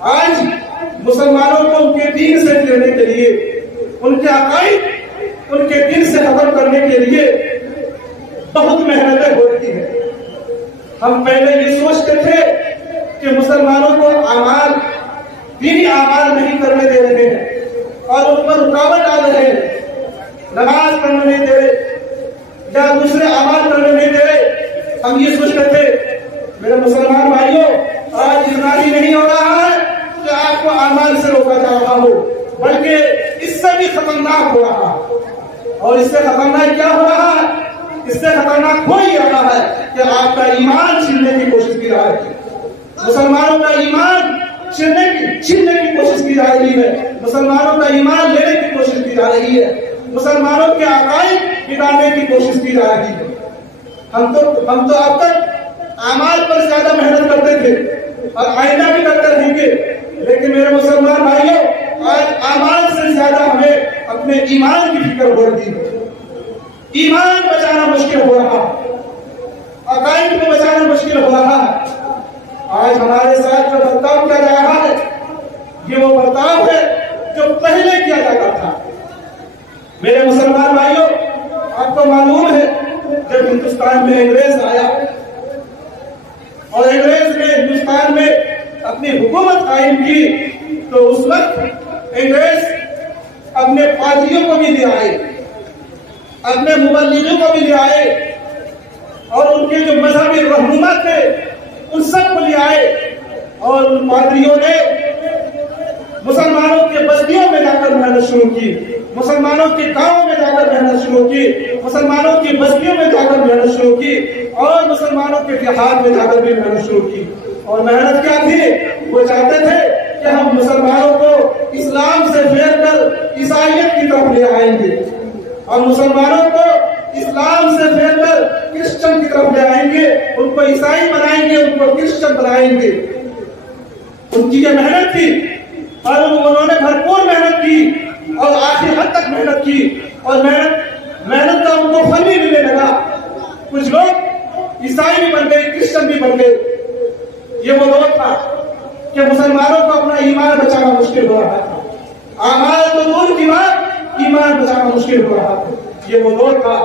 آج مسلمانوں کو ان کے دین سے پھیرنے کے لیے، ان کے عقائد ان کے دل سے ختم کرنے کے لیے بہت محنتیں ہو رہی ہیں۔ ہم پہلے یہ سوچتے تھے کہ مسلمانوں کو اعمال، دینی اعمال نہیں کرنے دے رہے ہیں اور ان پر رکاوٹ ڈال رہے ہیں، نماز پڑھنے نہیں دے رہے یا دوسرے اعمال کرنے نہیں دے رہے۔ ہم یہ سوچتے تھے میرے مسلمان بھائیوں، آج اتنا ہی نہیں ہو رہا ہے کہ آپ کو اعمال سے روکا جا رہا ہو، بلکہ اس سے بھی خطرناک ہو رہا ہے۔ اور اس سے خطرناک کیا ہو رہا ہے؟ اس سے خطرناک ہو ہی رہا ہے کہ آپ کا ایمان چھیننے کی کوشش کی جا رہی ہے، مسلمانوں کا ایمان چھیننے کی کوشش کی جا رہی ہے، مسلمانوں کا ایمان لینے کی کوشش کی جا رہی ہے، مسلمانوں کے عقائد مٹانے کی کوشش کی جا رہی ہے۔ ہم تو اب تک اعمال پر زیادہ محنت کرتے تھے اور آئندہ بھی کرتے رہیں گے، لیکن میرے مسلمان بھائیوں، آج اعمال سے زیادہ ہمیں اپنے ایمان کی فکر ہو رہی ہے۔ ایمان بچانا مشکل ہو رہا ہے، عقائد کو بچانا مشکل ہو رہا ہے۔ آج ہمارے ساتھ جو برتاؤ کیا جا رہا ہے، یہ وہ برتاؤ ہے جو پہلے کیا جاتا تھا۔ میرے مسلمان بھائیوں، آپ کو معلوم ہے جب ہندوستان میں انگریز آیا اور انگریز نے ہندوستان میں اپنی حکومت قائم کی، تو اس وقت انگریز اپنے پادریوں کو بھی لے آئے، اپنے مبلغوں کو بھی لے آئے، اور ان کے جو مذہبی رہنما تھے ان سب کو لے آئے، اور ان پادریوں نے مسلمانوں کے بستیوں میں جا کر محنت شروع کی، مسلمانوں کے گاؤں میں جا کر محنت شروع کی، مسلمانوں کی بستیوں میں جا کر محنت شروع کی، اور مسلمانوں کے دیہات میں جا کر بھی محنت شروع کی۔ اور محنت کیا تھی؟ وہ چاہتے تھے کہ ہم مسلمانوں کو اسلام سے پھیر کر عیسائیت کی طرف لے آئیں گے، اور مسلمانوں کو اسلام سے پھیر کر کرسچن کی طرف لے آئیں گے، ان کو عیسائی بنائیں گے، ان کو کرسچن بنائیں گے۔ ان کی یہ محنت تھی اور انہوں نے بھرپور محنت کی اور آخر حد تک محنت کی، اور محنت کا ان کو پھل بھی ملنے لگا۔ کچھ لوگ عیسائی بھی بن گئے، کرسچن بھی بن گئے۔ یہ وہ دور تھا کہ مسلمانوں کو اپنا ایمان بچانا مشکل ہو رہا تھا، اعمال تو دور کی بات، ایمان بچانا مشکل ہو رہا تھا۔ یہ وہ دور تھا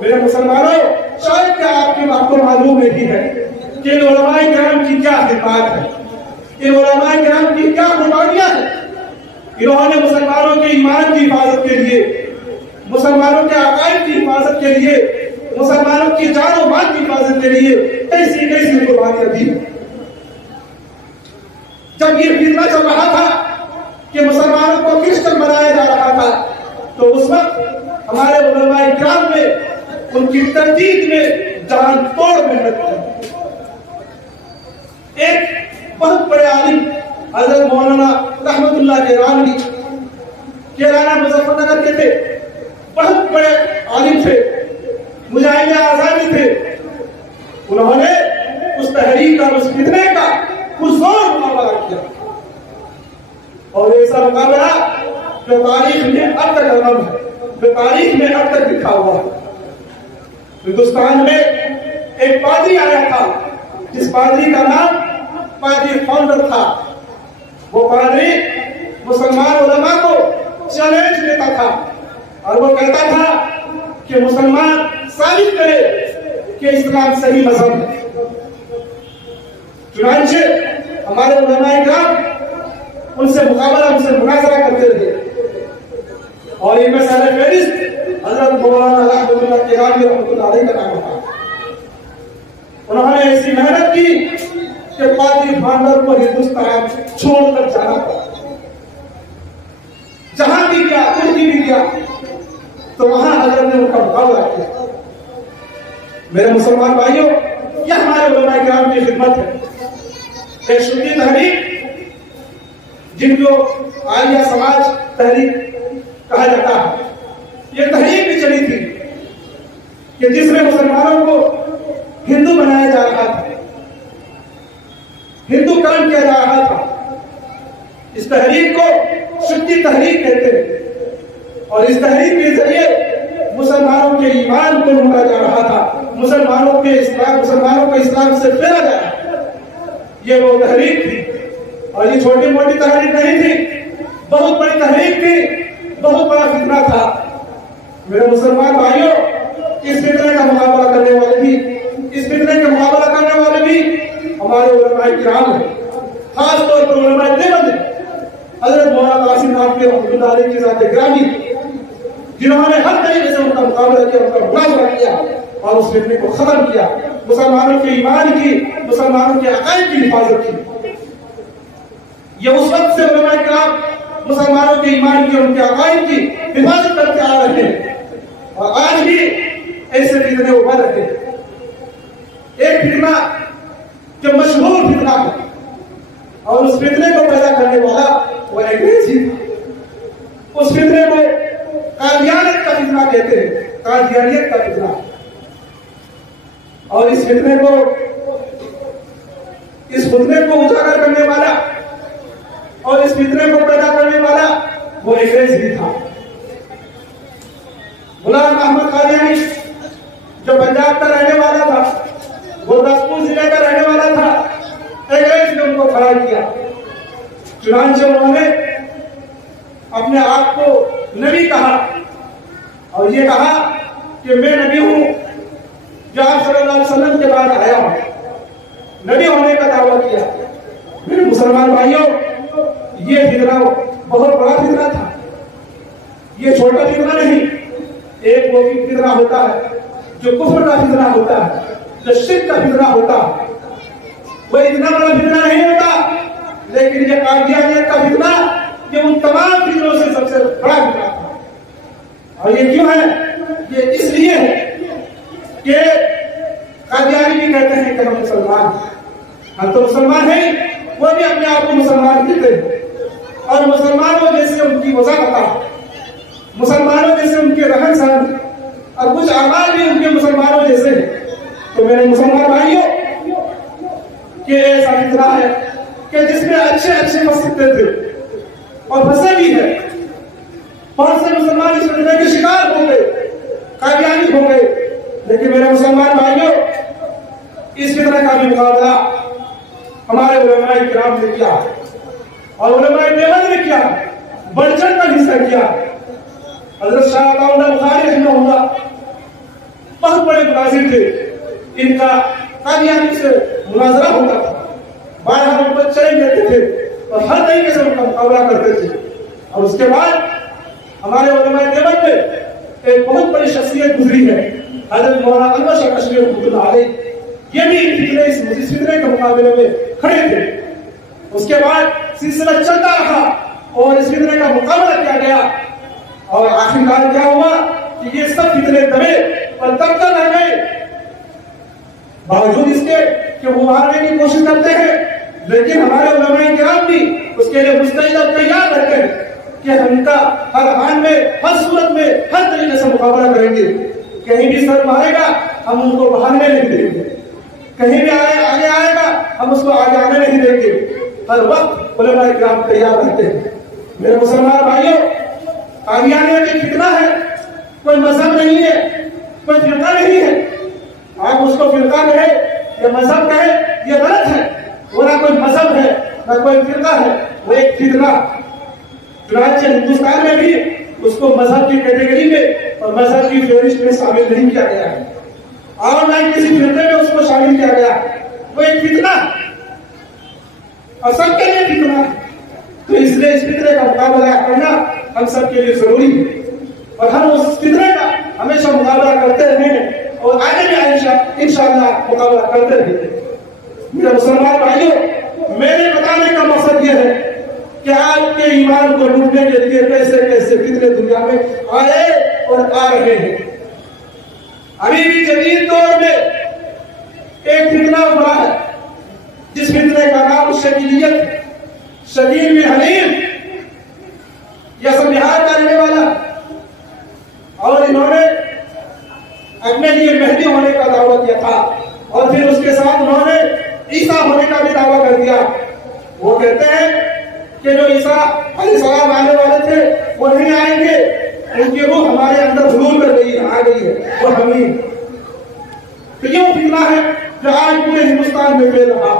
میرے مسلمانوں، شاید کہ آپ کو معلوم نہیں ہے کہ ان علماء کرام کی کیا خدمات ہے، ان علماء کرام کی کیا قربانیاں ہیں۔ انہوں نے مسلمانوں کے ایمان کی حفاظت کے لیے، مسلمانوں کے عقائد کی حفاظت کے لیے، مسلمانوں کی جان و مال کی حفاظت کے لیے کیسی کیسی قربانیاں دی۔ جب یہ فتنہ چل رہا تھا کہ مسلمانوں کو کرسچن بنایا جا رہا تھا، تو اس وقت ہمارے علماء کرام نے ان کی تردید میں جان توڑ محنت کی۔ ایک بہت بڑے عالم حضرت مولانا رحمت اللہ کیرانوی، کیرانہ مظفر نگر کے تھے، بہت بڑے عالم تھے، مجاہد آزادی تھے۔ انہوں نے اس تحریک کا، اس فتنے کا پرزور مقابلہ کیا، اور ایسا مقابلہ جو تاریخ میں اب تک رقم ہے، جو تاریخ میں اب تک لکھا ہوا ہے۔ ہندوستان میں ایک پادری آیا تھا جس پادری کا نام پادری فاؤنڈر تھا۔ وہ پادری مسلمان علماء کو چیلنج دیتا تھا اور وہ کہتا تھا کہ مسلمان ثابت کرے کہ اسلام صحیح مذہب ہے۔ چنانچہ ہمارے علماء کرام ان سے مقابلہ، ان سے مناظرہ کرتے رہے، اور ان میں سارے فہرست حضرت مولانا رحمت اللہ کیرانوی رحمۃ اللہ علیہ کا نام تھا۔ انہوں نے ایسی محنت کی کہ پادری فاؤنڈر کو ہندوستان چھوڑ کر جانا پڑا۔ جہاں بھی گیا، ترکی بھی گیا، تو وہاں حضرت نے ان کا مقابلہ کیا۔ میرے مسلمان بھائیوں، یہ ہمارے علماء کرام کی خدمت ہے۔ ایک شدید تحریک جن کو آریہ سماج تحریک کہا جاتا ہے، یہ تحریک بھی چلی تھی کہ جس میں مسلمانوں کو ہندو بنایا جا رہا تھا، ہندو کرن کیا جا رہا تھا۔ اس تحریک کو شدید تحریک کہتے ہیں، اور اس تحریک کے ذریعے مسلمانوں کے ایمان کو لوٹا جا رہا تھا، مسلمانوں کو اسلام سے پھیرا جا رہا تھا۔ یہ وہ تحریک تھی اور یہ چھوٹی موٹی تحریک نہیں تھی، بہت بڑی تحریک تھی، بہت بڑا فتنہ تھا۔ میرے مسلمان بھائیوں، اس فتنے کا مقابلہ کرنے والے بھی، اس فتنے کا مقابلہ کرنے والے بھی ہمارے علماء کرام ہیں، خاص طور پر علماء دیوبند، حضرت مولانا قاسم نانوتوی رحمۃ اللہ علیہ کی ذات گرامی، جنہوں نے ہر طریقے سے ان کا مقابلہ کیا، ان کا مناظرہ کیا اور اس فتنے کو ختم کیا، مسلمانوں کے ایمان کی، مسلمانوں کے عقائد کی حفاظت کی۔ یہ اس وقت سے علماء کرام مسلمانوں کے ایمان کی اور ان کے عقائد کی حفاظت کرتے آ رہے ہیں، اور آج بھی ایسے فتنے ابھر رہے ہیں۔ ایک فتنہ جو مشہور فتنہ ہے اور اس فتنے کو پیدا کرنے والا وہ انگریز ہی تھا۔ اس فتنے کو قادیانیت کا فتنہ کہتے ہیں، قادیانیت کا فتنہ، اور اس فتنے کو اجاگر کرنے والا اور اس فتنے کو پیدا کرنے والا وہ انگریز ہی تھا۔ غلام احمد قادیانی جو پنجاب کا رہنے والا تھا، گرداسپور ضلع کا رہنے والا تھا، انگریز نے ان کو کھڑا کیا۔ چنانچہ انہوں نے اپنے آپ کو نبی کہا اور یہ کہا کہ میں نبی ہوں جو آپ صلی اللہ علیہ وسلم کے بعد آیا ہوں، نبی ہونے کا دعویٰ کیا۔ میرے مسلمان بھائیوں، یہ فتنہ بہت بڑا فتنہ تھا، یہ چھوٹا فتنہ نہیں۔ ایک وہ فتنہ ہوتا ہے جو کفر کا فتنہ ہوتا ہے، جو شرک کا فتنہ ہوتا ہے، وہ اتنا بڑا فتنہ نہیں ہوتا، لیکن یہ قادیانیت کا فتنہ یہ ان تمام فتنوں سے سب سے بڑا فتنہ تھا۔ اور یہ کیوں ہے؟ یہ اس لیے ہے کہ قادیانی بھی کہتے ہیں کہ ہم مسلمان ہیں، ہم تو مسلمان ہیں، وہ بھی اپنے آپ کو مسلمان کہتے ہیں، اور مسلمانوں جیسے ان کی وضاحت، مسلمانوں جیسے ان کے رہن سہن اور کچھ اعمال بھی ان کے مسلمانوں جیسے ہیں۔ تو میرے مسلمان بھائیوں، کہ ایسا فتنہ ہے کہ جس میں اچھے فستے تھے اور پھنسے بھی ہیں، بہت سے مسلمان اس فتنے کے شکار ہو گئے، قادیانی ہو گئے۔ لیکن میرے مسلمان بھائیوں، اس فتنہ کا بھی مقابلہ ہمارے علماء کرام نے کیا اور علماء دیوبند نے کیا، بڑھ چڑھ کر حصہ کیا۔ حضرت شاہ عطا اللہ بخاری رحمہ اللہ بہت بڑے مناظر تھے، ان کا قادیانی سے مناظرہ ہوتا تھا، بارہ ان کو چیلنج دیتے تھے اور ہر طریقے سے ان کا مقابلہ کرتے تھے۔ اور اس کے بعد ہمارے علماء دیوبند میں ایک بہت بڑی شخصیت گزری ہے، حضرت مولانا انور شاہ کشمیری رحمۃ اللہ علیہ، یہ بھی اس فتنے کے مقابلے میں کھڑے تھے۔ اس کے بعد سلسلہ چلتا رہا اور اس فتنے کا مقابلہ کیا گیا، اور آخرکار کیا ہوا کہ یہ سب فتنے دبے اور تب تک رہ گئے، باوجود اس کے کہ وہ مارنے کی کوشش کرتے ہیں، لیکن ہمارے علماء کرام بھی اس کے لیے مستعد اور تیار رہتے ہیں کہ ہم ان کا ہر حال میں، ہر صورت میں، ہر طریقے سے مقابلہ کریں گے۔ کہیں بھی سر مارے گا ہم ان کو بہانے نہیں دیں گے، کہیں بھی آگے آئے گا ہم اس کو آگے آنے نہیں دیں گے۔ ہر وقت علماء کرام تیار رہتے ہیں۔ میرے مسلمان بھائیوں، قادیانیت ایک فتنہ ہے، کوئی مذہب نہیں ہے، کوئی فرقہ نہیں ہے۔ آپ اس کو فرقہ کہے یا مذہب کہے یہ غلط ہے، وہ نہ کوئی مذہب ہے نہ کوئی فرقہ ہے، وہ ایک فتنہ۔ چنانچہ ہندوستان میں بھی اس کو مذہب کی کیٹیگری میں اور مذہب کی فہرست میں شامل نہیں کیا گیا ہے، اور نہ کسی فرقے میں اس کو شامل کیا گیا، وہ ایک فتنہ اور سب کے لیے فتنہ ہے۔ تو اس لیے اس فتنے کا مقابلہ کرنا ہم سب کے لیے ضروری ہے، اور ہم اس فتنے کا ہمیشہ مقابلہ کرتے رہے ہیں اور آگے بھی انشاءاللہ مقابلہ کرتے رہے ہیں۔ میرے مسلمان بھائیوں، میرے بتانے کا مقصد یہ ہے کہ آج کے ایمان کو لوٹنے کے لیے کیسے کیسے فتنے دنیا میں آئے اور آ رہے ہیں۔ ابھی بھی جدید دور میں ایک فتنہ ابھرا ہے جس فتنے کا نام شکیلیت، شکیل بن حلیم، یہ سب بہار کا رہنے والا، اور انہوں نے اپنے لیے مہدی ہونے کا دعویٰ کیا تھا، اور پھر اس کے ساتھ انہوں نے عیسیٰ ہونے کا بھی دعویٰ کر دیا۔ وہ کہتے ہیں کہ جو عیسیٰ علیہ السلام آنے والے تھے وہ نہیں آئیں گے، ان کی روح ہمارے اندر حلول کر گئی، آ گئی ہے، وہ ہمیں۔ تو یہ فتنہ ہے جو آج پورے ہندوستان میں پھیل رہا،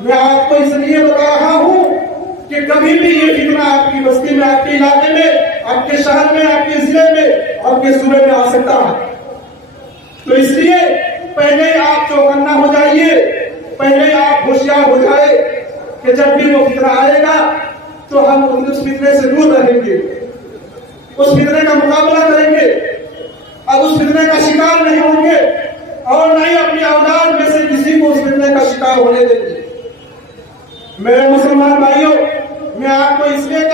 میں آپ کو اس لیے بتا رہا ہوں کہ کبھی بھی یہ فتنہ آپ کی بستی میں، آپ کے علاقے میں، آپ کے شہر میں، آپ کے ضلع میں، آپ کے صوبے میں آ سکتا ہے۔ تو اس لیے پہلے آپ چوکنا ہو جائیے، پہلے آپ ہوشیار ہو جائے کہ جب بھی وہ فتنہ آئے گا تو ہم اس فتنے سے دور رہیں گے، اس فتنے کا مقابلہ کریں گے، اب اس فتنے کا شکار نہیں ہوں گے اور نہ ہی اپنی اولاد میں سے کسی کو اس فتنے کا شکار ہونے دیں گے۔ میرے مسلمان بھائیوں، میں آپ کو اس لیے